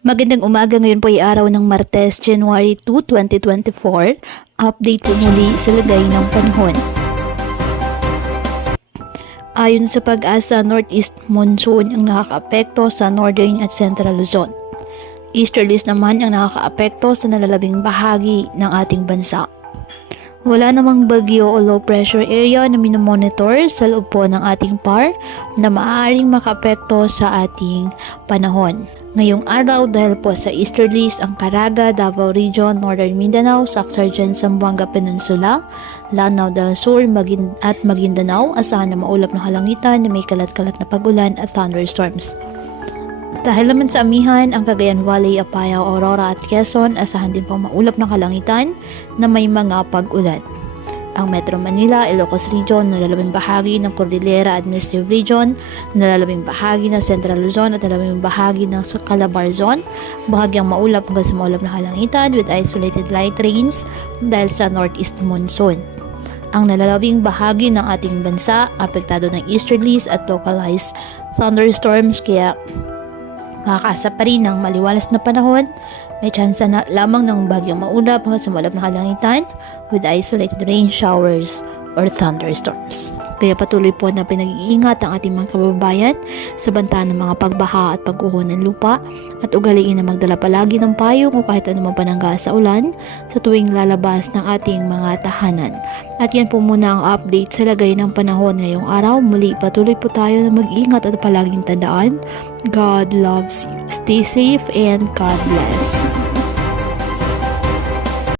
Magandang umaga, ngayon po ay araw ng Martes, January 2, 2024. Update po muli sa lagay ng panahon. Ayon sa Pag-asa, Northeast Monsoon ang nakakaapekto sa Northern at Central Luzon. Easterlies naman ang nakakaapekto sa nalalabing bahagi ng ating bansa. Wala namang bagyo o low pressure area na minomonitor sa loob po ng ating PAR na maaaring makaapekto sa ating panahon. Ngayong araw dahil po sa easterlies ang Caraga, Davao Region, Northern Mindanao, Sacsayhuaman, Zamboanga Peninsula, Lanao del Sur at Maguindanao, asahan na maulap na kalangitan na may kalat-kalat na pag-ulan at thunderstorms. Dahil naman sa amihan, ang Cagayan Valley, Apayao, Aurora at Quezon, asahan din po maulap na kalangitan na may mga pag-ulan. Ang Metro Manila, Ilocos Region, nalalabing bahagi ng Cordillera Administrative Region, nalalabing bahagi ng Central Luzon at nalalabing bahagi ng Calabar Zone, bahagyang maulap hanggang sa maulap na kalangitan with isolated light rains dahil sa Northeast Monsoon. Ang nalalabing bahagi ng ating bansa, apektado ng easterlies at localized thunderstorms, kaya makakaasa pa rin ng maliwalas na panahon. May tsansa na lamang ng bagyang maulap hanggang sa maulap na kalangitan with isolated rain showers or thunderstorms. Kaya patuloy po na pinag-iingat ang ating mga kababayan sa banta ng mga pagbaha at pagguho ng lupa at ugaliin na magdala palagi ng payong o kahit anumang panangga sa ulan sa tuwing lalabas ng ating mga tahanan. At yan po muna ang update sa lagay ng panahon ngayong araw. Muli patuloy po tayo na mag-ingat at palaging tandaan, God loves you. Stay safe and God bless.